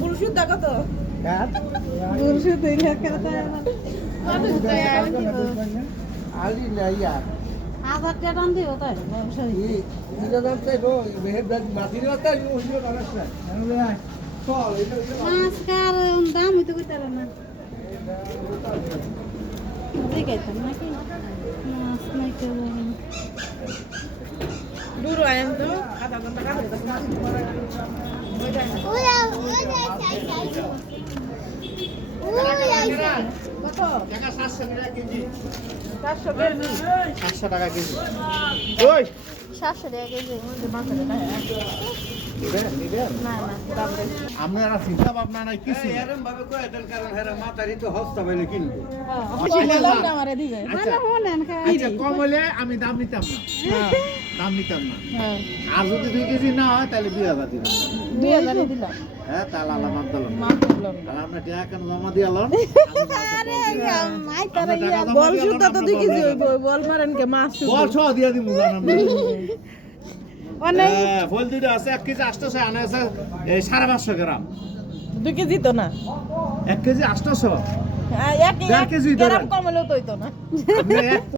বুলশুদ দেখো তো বুলশুদ এই কথা আলি না ইয়ার 1000 টাকা দাম দিও তাই এটা দাম চাইবো মাটির মাথা ইউনিও বানাস না চল এটা মাছ কার দাম হইতো কইতে না দেখাইতাম নাকি মাছ নাই কেউ দূর আয়াম তো আধা ঘন্টা কাজ হইতো কত টাকা 700 টাকা কেজি 400 কেজি 700 টাকা কেজি ওই 700 টাকা কেজি নিবেন না না দাম বেশি আপনারা চিন্তা ভাবনা নাই কিছু এরকম ভাবে কয় দেন কারণ হেরা মাতারি তো হস্তা বাইলে কিনবে লঙ্কা আমারে দিবে ভালো হলেন আচ্ছা কম হলে আমি দাম নিতাম না দাম নিতাম না হ্যাঁ আর যদি 2 কেজি না হয় তাহলে 2000 দিবেন 2000 দিলাম হ্যাঁ তাহলে আল্লাহ মাফ দিলাম মাফ করলাম তাহলে আমরা টাকা কেন জমা দিয়ে আলন মাই তারা বল সুতা তো 2 কেজি হইব বল মারেন কে মাছ বল ছ দিয়ে দিমু জানাম না অনেক হ্যাঁ বল দুটো আছে 1 কেজি 800 আনা আছে 550 গ্রাম 2 কেজি তো না 1 কেজি 800 এক দেড় কেজি গ্রাম ধরেন। কম হলেও তো হইতো না আপনি